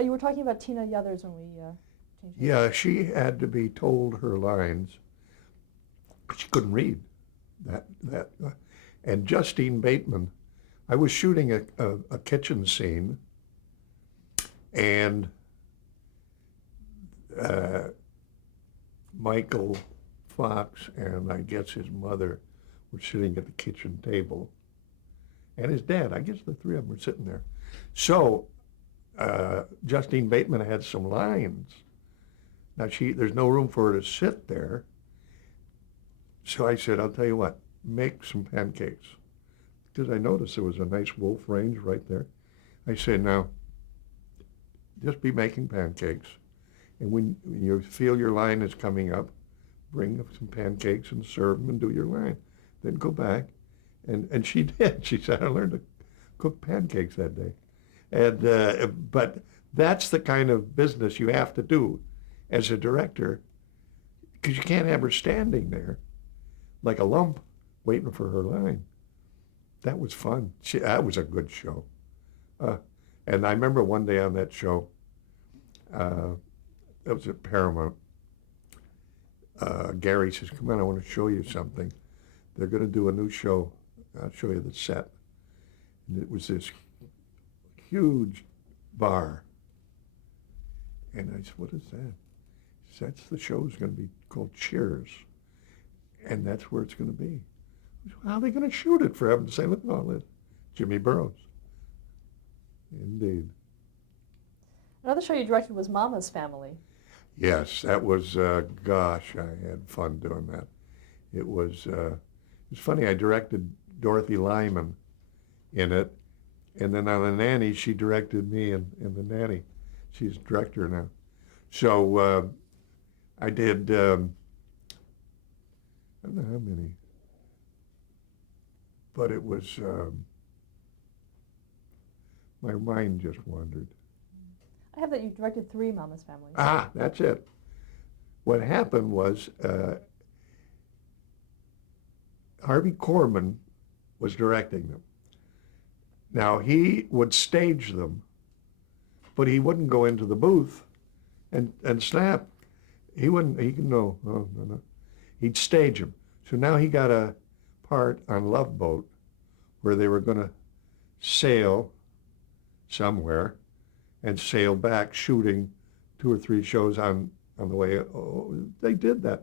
You were talking about Tina Yothers when we changed it. Yeah, she had to be told her lines. She couldn't read and Justine Bateman. I was shooting a kitchen scene, and uh, Michael Fox and I guess his mother were sitting at the kitchen table, and his dad. I guess the three of them were sitting there. So Justine Bateman had some lines. Now there's no room for her to sit there. So I said, I'll tell you what, make some pancakes. Because I noticed there was a nice wolf range right there. I said, now, just be making pancakes. And when you feel your line is coming up, bring some pancakes and serve them and do your line. Then go back. And she did. She said, I learned to cook pancakes that day. But that's the kind of business you have to do as a director, because you can't have her standing there like a lump waiting for her line. That was fun. That was a good show. And I remember one day on that show, it was at Paramount, Gary says, come on, I want to show you something. They're going to do a new show. I'll show you the set. And it was this huge bar. And I said, what is that? He said, that's the show's going to be called Cheers. And that's where it's going to be. How are they going to shoot it for heaven's sake? Look at all this. Jimmy Burrows. Indeed. Another show you directed was Mama's Family. Yes, that was, gosh, I had fun doing that. It was funny, I directed Dorothy Lyman in it, and then on The Nanny, she directed me in The Nanny. She's director now. So I did, I don't know how many, but it was, my mind just wandered. I have that you directed 3 Mama's Families. Ah, that's it. What happened was Harvey Korman was directing them. Now, he would stage them, but he wouldn't go into the booth and snap. He wouldn't, no. He'd stage them. So now he got a part on Love Boat where they were going to sail somewhere and sail back, shooting 2 or 3 shows on the way. Oh, they did that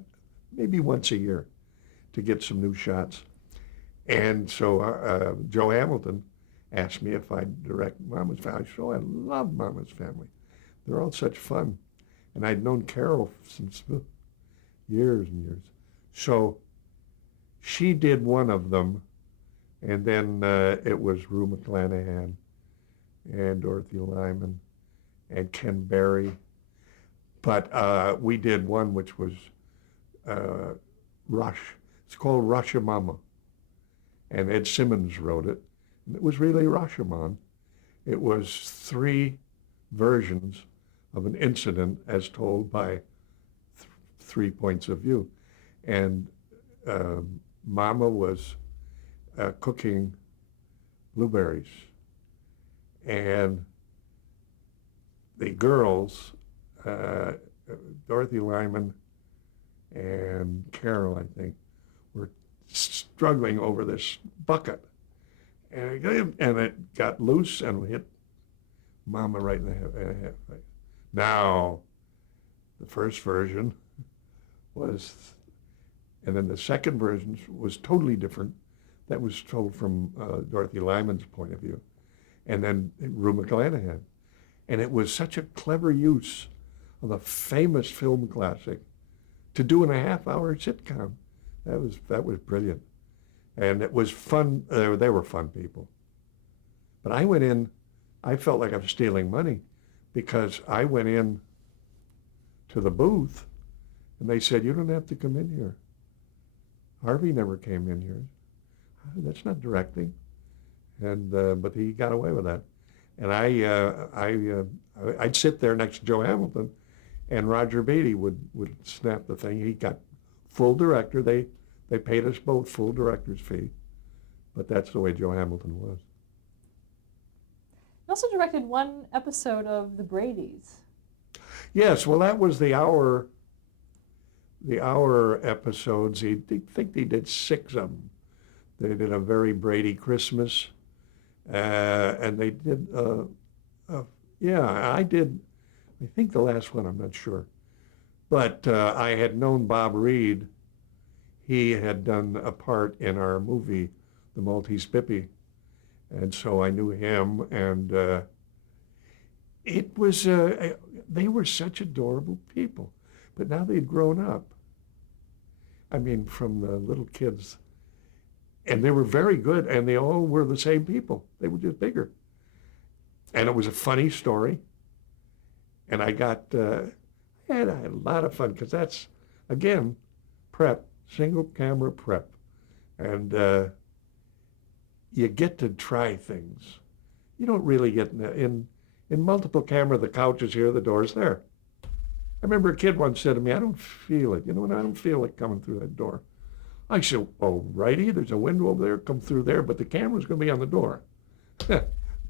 maybe once a year to get some new shots. And so Joe Hamilton asked me if I'd direct Mama's Family. I said, oh, I love Mama's Family. They're all such fun. And I'd known Carol since years and years. So she did one of them, and then it was Rue McClanahan and Dorothy Lyman and Ken Berry. But we did one which was Rush. It's called Rashomon. And Ed Simmons wrote it. And it was really Rashomon. It was 3 versions of an incident as told by 3 points of view. And Mama was cooking blueberries. And the girls, Dorothy Lyman and Carol, I think, were struggling over this bucket. And it got loose and hit Mama right in the head. Now, the first version was, and then the second version was totally different. That was told from Dorothy Lyman's point of view. And then Rue McClanahan. And it was such a clever use of a famous film classic to do in a half-hour sitcom. That was brilliant. And it was fun. They were fun people. But I went in, I felt like I was stealing money because I went in to the booth and they said, you don't have to come in here. Harvey never came in here. That's not directing. And but he got away with that. And I'd sit there next to Joe Hamilton, and Roger Beatty would snap the thing. He got full director. They paid us both full director's fee, but that's the way Joe Hamilton was. You also directed one episode of The Brady's. Yes, well, that was the hour episodes. I think they did 6 of them. They did a very Brady Christmas, and they did, yeah, I did, I think the last one, I'm not sure. But I had known Bob Reed. He had done a part in our movie, The Maltese Pippi. And so I knew him, and it was, they were such adorable people. But now they'd grown up. I mean, from the little kids. And they were very good, and they all were the same people. They were just bigger. And it was a funny story. And I had a lot of fun, because that's, again, prep, single camera prep. And you get to try things. You don't really get in multiple camera, the couch is here, the door's there. I remember a kid once said to me, I don't feel it. You know, and I don't feel it coming through that door. I said, oh, righty, there's a window over there, come through there, but the camera's going to be on the door.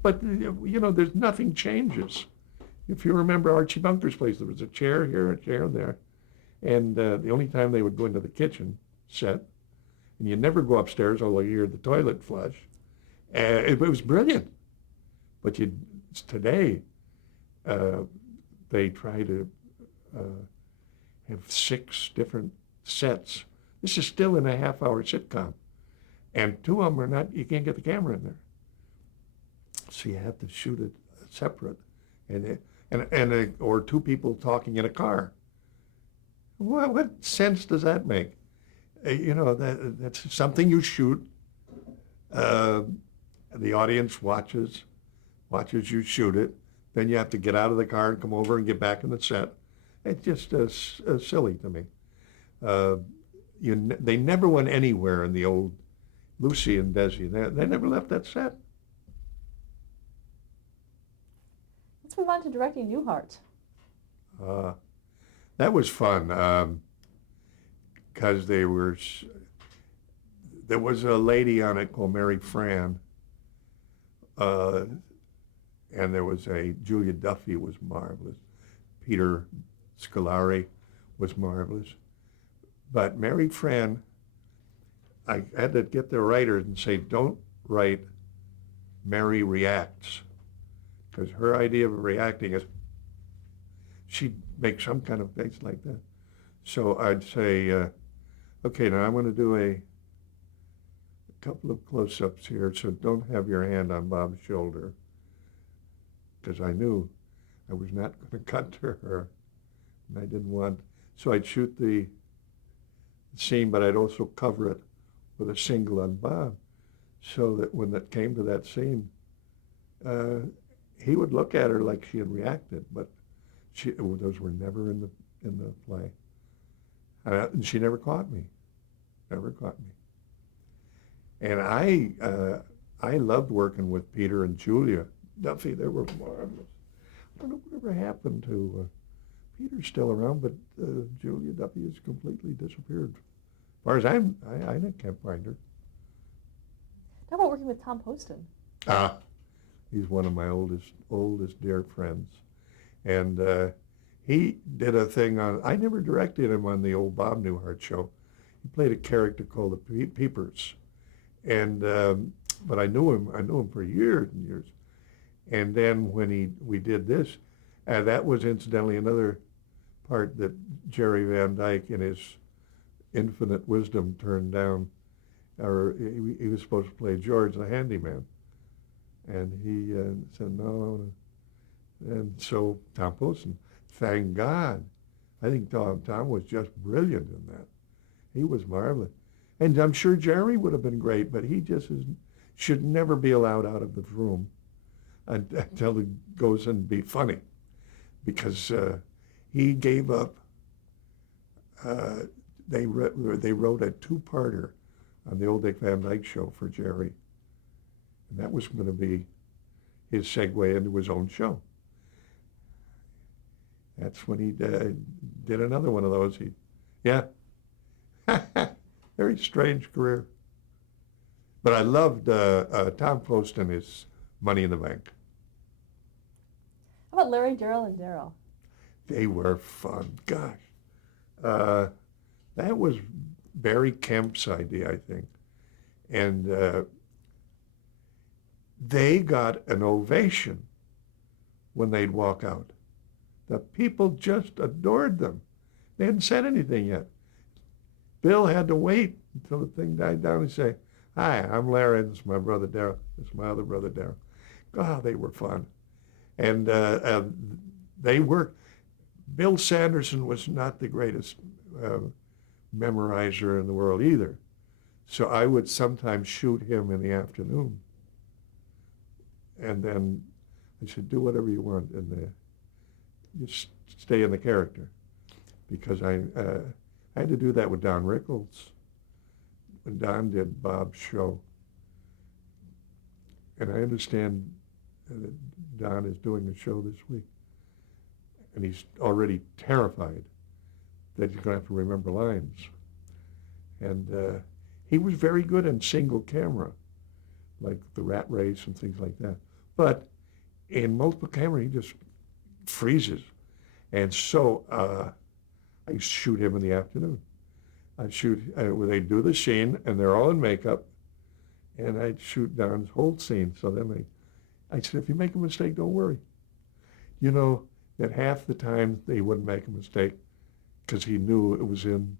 But, you know, there's nothing changes. If you remember Archie Bunker's place, there was a chair here, a chair there. And the only time they would go into the kitchen set, and you never go upstairs, although you hear the toilet flush. It was brilliant. But today, they try to have 6 different sets. This is still in a half-hour sitcom. And 2 of them are not, you can't get the camera in there. So you have to shoot it separate. Or 2 people talking in a car. What sense does that make? You know, that's something you shoot. The audience watches you shoot it. Then you have to get out of the car and come over and get back in the set. It's just silly to me. They never went anywhere in the old Lucy and Desi. They never left that set. Let's move on to directing Newhart. That was fun, because there was a lady on it called Mary Fran, and there was Julia Duffy was marvelous. Peter Scolari was marvelous. But Mary Fran, I had to get the writers and say, don't write Mary reacts, because her idea of reacting is she'd make some kind of face like that. So I'd say, okay, now I'm going to do a couple of close-ups here, so don't have your hand on Bob's shoulder, because I knew I was not going to cut to her, and I didn't want. So I'd shoot the scene, but I'd also cover it with a single on Bob, so that when it came to that scene, he would look at her like she had reacted, but those were never in the play, and she never caught me, And I loved working with Peter and Julia Duffy. They were marvelous. I don't know whatever happened to Peter's still around, but Julia Duffy has completely disappeared. As far as I can't find her. How about working with Tom Poston? He's one of my oldest dear friends. And he did a thing I never directed him on the old Bob Newhart show. He played a character called the Peepers. And, but I knew him for years and years. And then when we did this, that was incidentally another part that Jerry Van Dyke in his infinite wisdom turned down. Or he was supposed to play George the handyman. And he said, no. And so Tom Poston, thank God. I think Tom was just brilliant in that. He was marvelous. And I'm sure Jerry would have been great, but he just should never be allowed out of the room until he goes and be funny. Because he gave up, they wrote a 2-parter on the old Dick Van Dyke show for Jerry. And that was going to be his segue into his own show. That's when he did another one of those. Yeah. Very strange career. But I loved Tom Poston is Money in the Bank. How about Larry, Daryl, and Daryl? They were fun. Gosh. That was Barry Kemp's idea, I think. And they got an ovation when they'd walk out. The people just adored them. They hadn't said anything yet. Bill had to wait until the thing died down and say, "Hi, I'm Larry. This is my brother Daryl. This is my other brother Daryl." God, they were fun. And they were. Bill Sanderson was not the greatest memorizer in the world either. So I would sometimes shoot him in the afternoon. And then I said, "Do whatever you want, and just stay in the character." Because I had to do that with Don Rickles when Don did Bob's show. And I understand that Don is doing a show this week. And he's already terrified that he's going to have to remember lines. And he was very good in single camera, like the rat race and things like that. But in multiple camera, he just freezes. And so I shoot him in the afternoon. When they do the scene, and they're all in makeup, and I'd shoot Don's whole scene. So then I said, "If you make a mistake, don't worry." You know, that half the time they wouldn't make a mistake because he knew it was in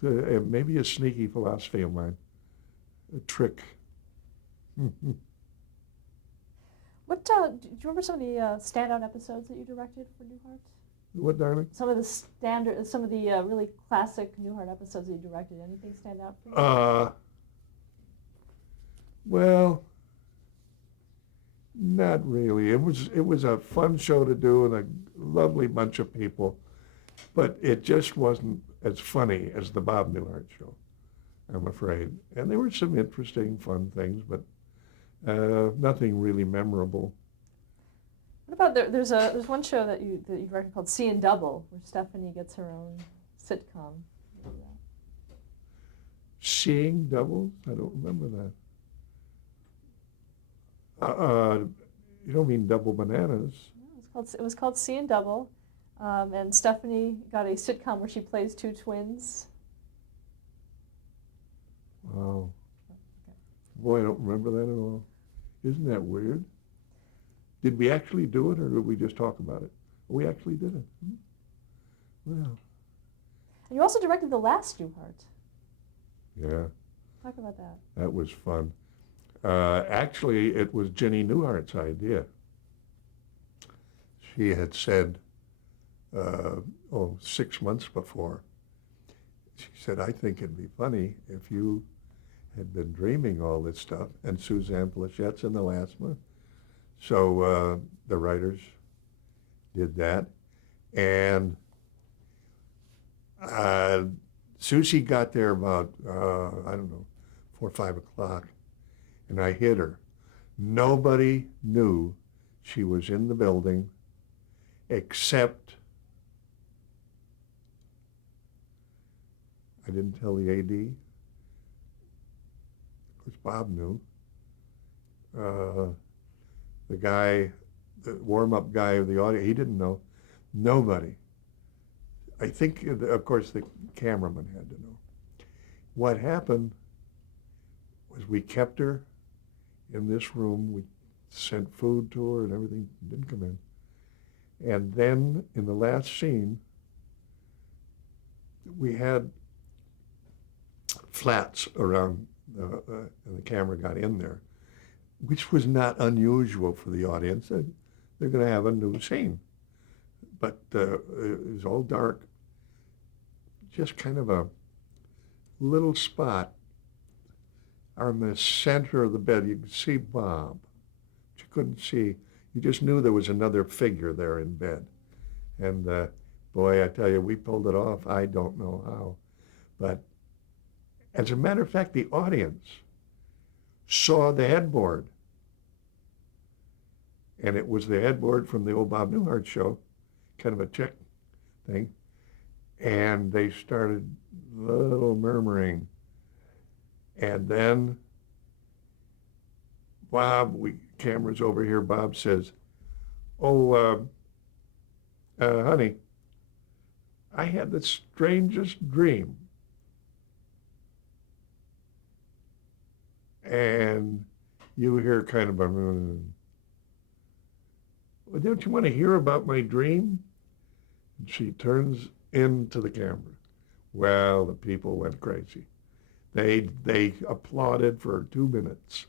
maybe a sneaky philosophy of mine, a trick. What do you remember some of the standout episodes that you directed for Newhart? What, darling? Some of the really classic Newhart episodes that you directed. Anything stand out for you? Well, not really. It was a fun show to do and a lovely bunch of people, but it just wasn't as funny as the Bob Newhart show, I'm afraid. And there were some interesting, fun things, but nothing really memorable. What about there's one show that you directed called Seeing Double, where Stephanie gets her own sitcom. Seeing Double? I don't remember that. You don't mean Double Bananas? No, it was called Seeing Double, and Stephanie got a sitcom where she plays two twins. Wow. Boy, I don't remember that at all. Isn't that weird? Did we actually do it, or did we just talk about it? We actually did it. Well. And you also directed The Last Newhart. Yeah. Talk about that. That was fun. Actually, it was Jenny Newhart's idea. She had said, 6 months before, she said, "I think it'd be funny if you had been dreaming all this stuff," and Suzanne Plachette's in the last one. So the writers did that, and Susie got there about, 4 or 5 o'clock, and I hit her. Nobody knew she was in the building except, I didn't tell the AD, because Bob knew. The guy, the warm-up guy of the audience, he didn't know. Nobody. I think, of course, the cameraman had to know. What happened was we kept her in this room. We sent food to her and everything. Didn't come in. And then in the last scene, we had flats around, and the camera got in there, which was not unusual for the audience. They're going to have a new scene. But it was all dark. Just kind of a little spot on the center of the bed. You could see Bob, but you couldn't see. You just knew there was another figure there in bed. And boy, I tell you, we pulled it off. I don't know how. But as a matter of fact, the audience saw the headboard. And it was the headboard from the old Bob Newhart show, kind of a chick thing. And they started a little murmuring. And then Bob, cameras over here, Bob says, honey, I had the strangest dream. And you hear kind of a, well, don't you want to hear about my dream? And she turns into the camera. Well, the people went crazy. They applauded for 2 minutes.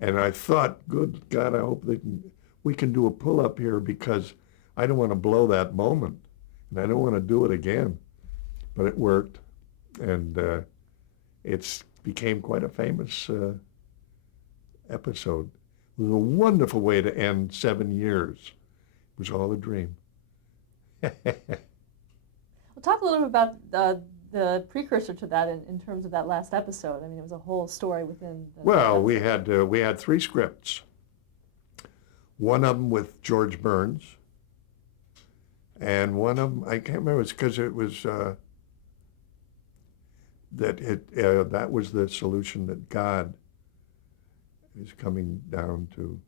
And I thought, good God, I hope we can do a pull-up here because I don't want to blow that moment. And I don't want to do it again. But it worked. And it's became quite a famous episode. It was a wonderful way to end 7 years. It was all a dream. We'll talk a little bit about the precursor to that in terms of that last episode. I mean, it was a whole story within. Well, we had 3 scripts. One of them with George Burns, and one of them I can't remember. It's because it was that was the solution that God is coming down to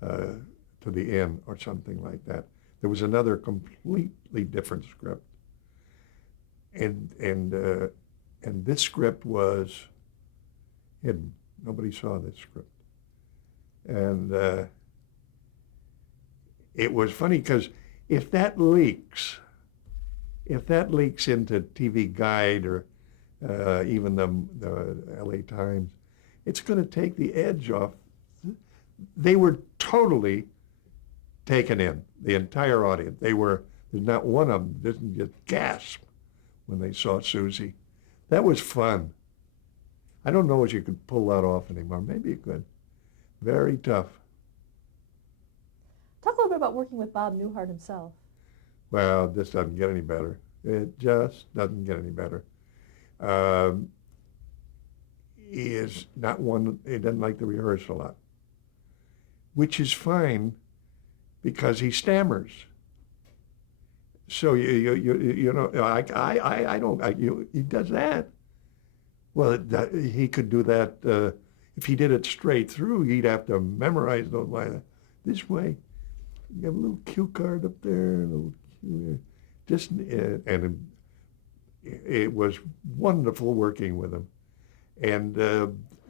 the end or something like that. There was another completely different script. And this script was hidden. Nobody saw this script. And it was funny because if that leaks into TV Guide or even the LA Times, it's going to take the edge off. They were totally taken in, the entire audience. There's not one of them didn't just gasp when they saw Susie. That was fun. I don't know if you could pull that off anymore. Maybe you could. Very tough. Talk a little bit about working with Bob Newhart himself. Well, this doesn't get any better. It just doesn't get any better. He is not one, he doesn't like to rehearse a lot, which is fine because he stammers. So you know, I don't, he does that. Well, he could do that, if he did it straight through, he'd have to memorize those lines. This way, you have a little cue card up there, a little cue, just, and it was wonderful working with him. And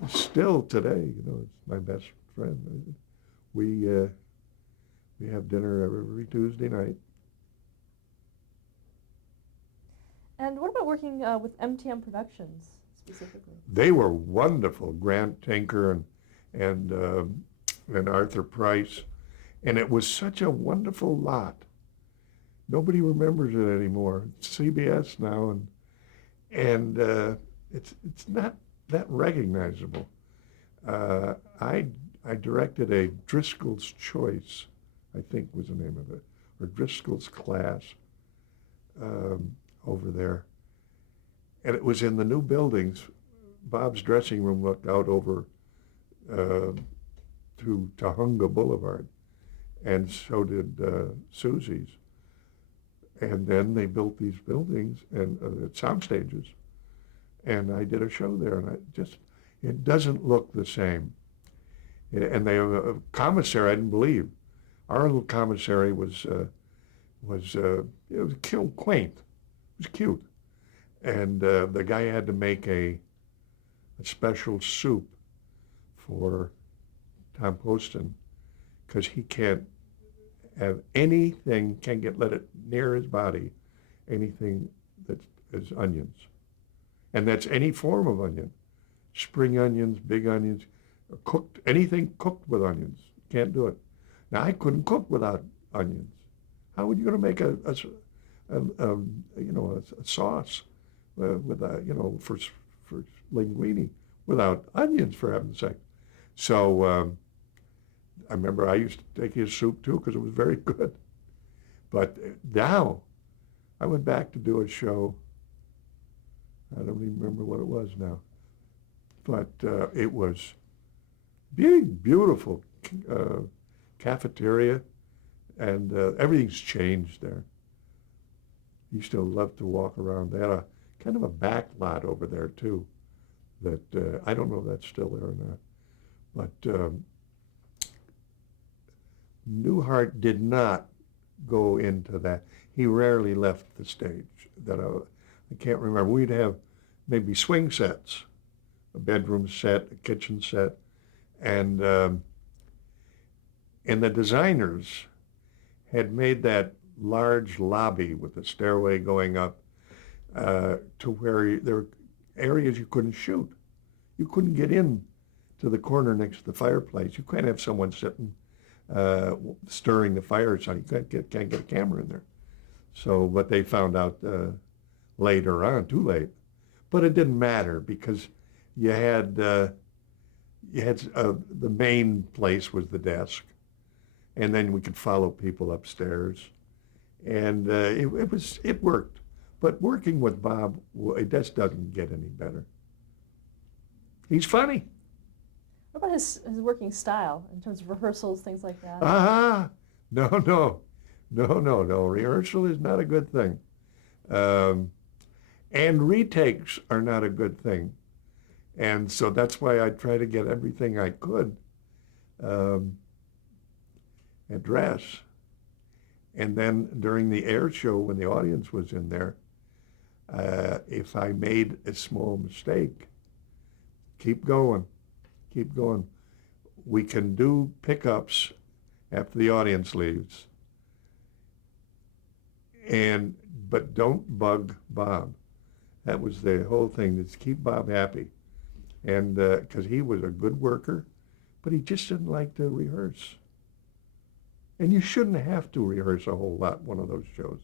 still today, you know, it's my best friend. We have dinner every Tuesday night. And what about working with MTM Productions specifically? They were wonderful. Grant Tinker and Arthur Price, and it was such a wonderful lot. Nobody remembers it anymore. It's CBS now, and it's not that recognizable. I directed a Driscoll's Choice, I think was the name of it, or Driscoll's Class over there. And it was in the new buildings. Bob's dressing room looked out over to Tahunga Boulevard, and so did Susie's. And then they built these buildings and sound stages, and I did a show there, and it doesn't look the same. And they have a commissary I didn't believe. Our little commissary was it was quaint. It was cute. And the guy had to make a special soup for Tom Poston because he can't have anything, can't let it near his body, anything that is onions. And that's any form of onion. Spring onions, big onions, cooked, anything cooked with onions. Can't do it. Now, I couldn't cook without onions. How are you going to make a sauce with for linguine without onions, for heaven's sake? So I remember I used to take his soup too because it was very good. But now I went back to do a show. I don't even remember what it was now, but it was big, beautiful cafeteria, and everything's changed there. You still love to walk around. They had a kind of a back lot over there too, that I don't know if that's still there or not. But Newhart did not go into that. He rarely left the stage. I can't remember. We'd have maybe swing sets, a bedroom set, a kitchen set, and the designers had made that large lobby with a stairway going up to where there were areas you couldn't shoot. You couldn't get in to the corner next to the fireplace. You can't have someone sitting stirring the fire, so you can't get a camera in there. So, but they found out later on, too late. But it didn't matter because you had the main place was the desk, and then we could follow people upstairs, and it worked. But working with Bob, it just doesn't get any better. He's funny. What about his working style in terms of rehearsals, things like that? No. Rehearsal is not a good thing. And retakes are not a good thing. And so that's why I try to get everything I could address. And then during the air show, when the audience was in there, if I made a small mistake, keep going. We can do pickups after the audience leaves, but don't bug Bob. That was the whole thing, is keep Bob happy. And because he was a good worker, but he just didn't like to rehearse. And you shouldn't have to rehearse a whole lot, one of those shows.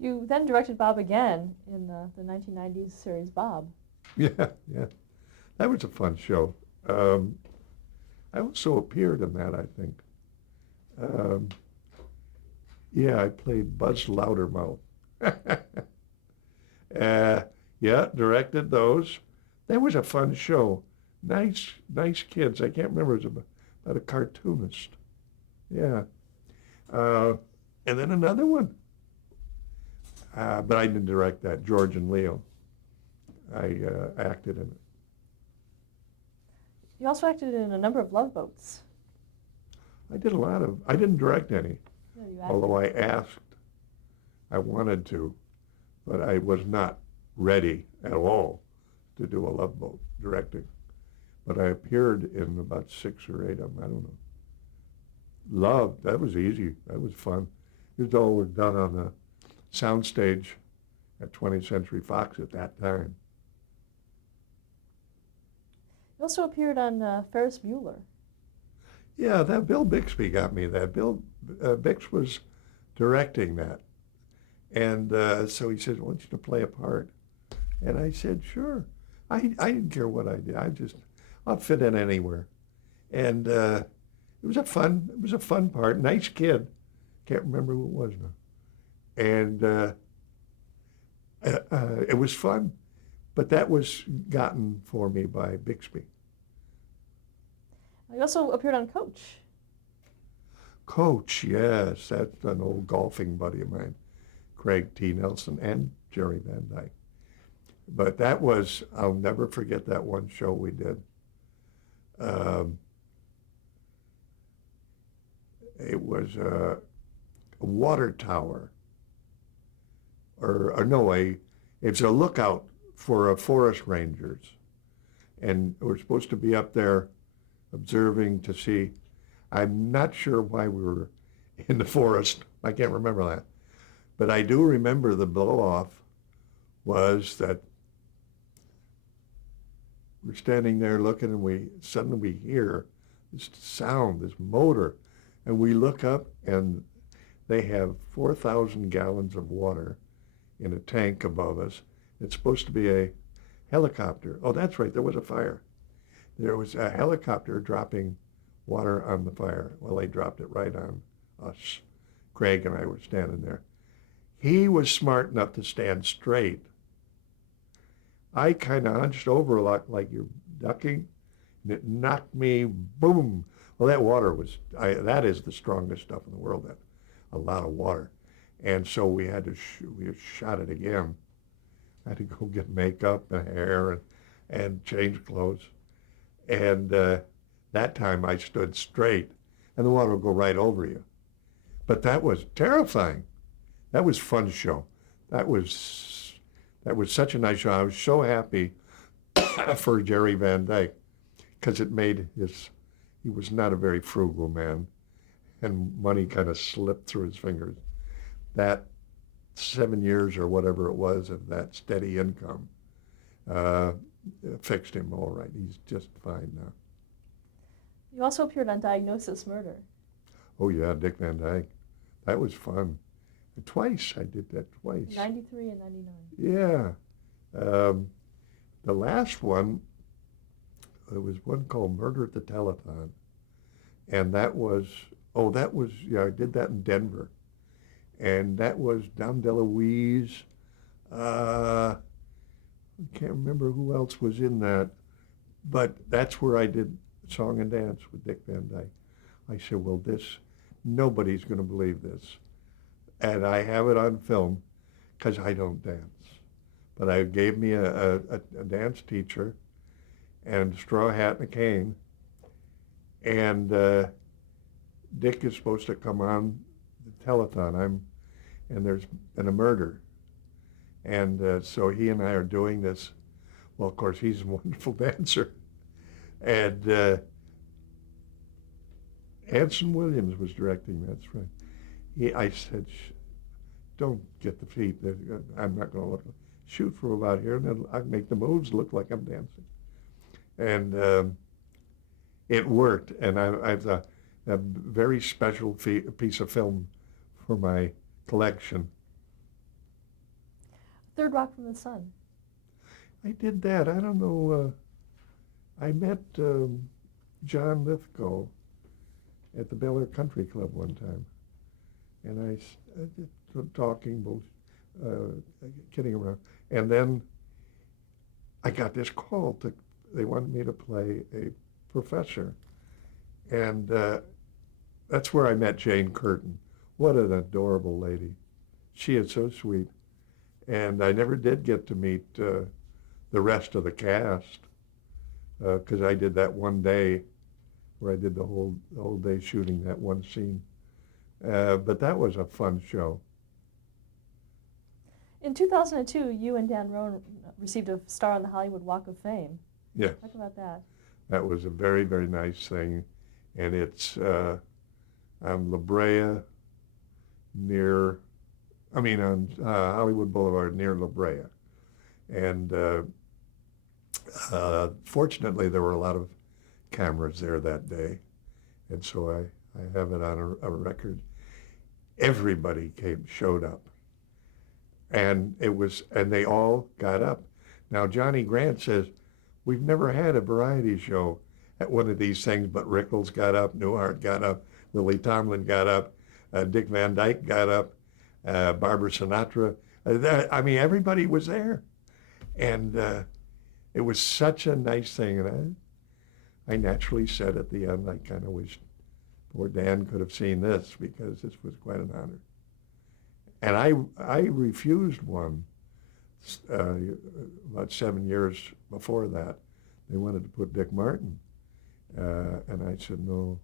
You then directed Bob again in the 1990s series Bob. Yeah. That was a fun show. I also appeared in that, I think. I played Buzz Loudermouth. Directed those. That was a fun show. Nice kids. I can't remember. It was about a cartoonist. Yeah. And then another one. But I didn't direct that. George and Leo. I acted in it. You also acted in a number of Love Boats. I didn't direct any, Yeah, you acted. although I wanted to, but I was not ready at all to do a Love Boat directing. But I appeared in about 6 or 8 of them, I don't know. Love, that was easy, that was fun. It was all done on the soundstage at 20th Century Fox at that time. You also appeared on Ferris Bueller. Yeah, that Bill Bixby got me that. Bill Bix was directing that. And so he said, I want you to play a part. And I said, sure. I didn't care what I did. I'll fit in anywhere. And it was a fun part. Nice kid. Can't remember who it was now. And it was fun. But that was gotten for me by Bixby. You also appeared on Coach. Coach, yes. That's an old golfing buddy of mine. Craig T. Nelson and Jerry Van Dyke. But I'll never forget that one show we did. It was a water tower. It's a lookout for forest rangers. And we're supposed to be up there observing to see. I'm not sure why we were in the forest. I can't remember that. But I do remember the blow-off was that we're standing there looking, and suddenly we hear this sound, this motor, and we look up, and they have 4,000 gallons of water in a tank above us. It's supposed to be a helicopter. Oh, that's right, there was a fire. There was a helicopter dropping water on the fire. Well, they dropped it right on us. Craig and I were standing there. He was smart enough to stand straight. I kind of hunched over like you're ducking, and it knocked me, boom. Well, that water that is the strongest stuff in the world, that a lot of water. And so we shot it again. I had to go get makeup and hair and change clothes. And That time I stood straight, and the water would go right over you. But that was terrifying. That was a fun show. That was such a nice show. I was so happy for Jerry Van Dyke because it made he was not a very frugal man, and money kind of slipped through his fingers. That 7 years or whatever it was of that steady income uh, fixed him all right. He's just fine now. You also appeared on Diagnosis Murder. Oh yeah, Dick Van Dyke. That was fun. Twice, I did that twice. 93 and 99. Yeah. The last one, there was one called Murder at the Telethon. And that was, yeah, I did that in Denver. And that was Dom DeLuise. I can't remember who else was in that. But that's where I did Song and Dance with Dick Van Dyke. I said, well, nobody's going to believe this. And I have it on film because I don't dance. But I gave me a dance teacher and a straw hat and a cane. And Dick is supposed to come on the telethon. And there's been a murder. And so he and I are doing this. Well, of course, he's a wonderful dancer. And Anson Williams was directing, that's right. I said, don't get the feet. I'm not going to look. Shoot from about here, and then I can make the moves look like I'm dancing. And it worked, and I have a very special piece of film for my collection. Third Rock from the Sun. I did that. I don't know. I met John Lithgow at the Bel Air Country Club one time. And I talking, kidding around. And then I got this call. They wanted me to play a professor. And that's where I met Jane Curtin. What an adorable lady. She is so sweet. And I never did get to meet the rest of the cast because I did that one day where I did the whole day shooting that one scene. But that was a fun show. In 2002, you and Dan Roan received a star on the Hollywood Walk of Fame. Yes. Talk about that. That was a very, very nice thing. And it's on La Brea on Hollywood Boulevard near La Brea. And fortunately, there were a lot of cameras there that day. And so I have it on a record. Everybody showed up. And they all got up. Now, Johnny Grant says, we've never had a variety show at one of these things, but Rickles got up, Newhart got up, Lily Tomlin got up, Dick Van Dyke got up, Barbara Sinatra. Everybody was there. And it was such a nice thing. And I naturally said at the end, I kind of wished poor Dan could have seen this because this was quite an honor. And I refused one about 7 years before that. They wanted to put Dick Martin. And I said, no,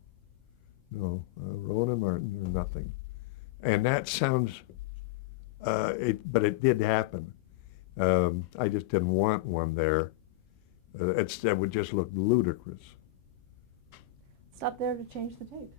Rowan and Martin are nothing. And that sounds, but it did happen. I just didn't want one there. That would just look ludicrous. Stop there to change the tape.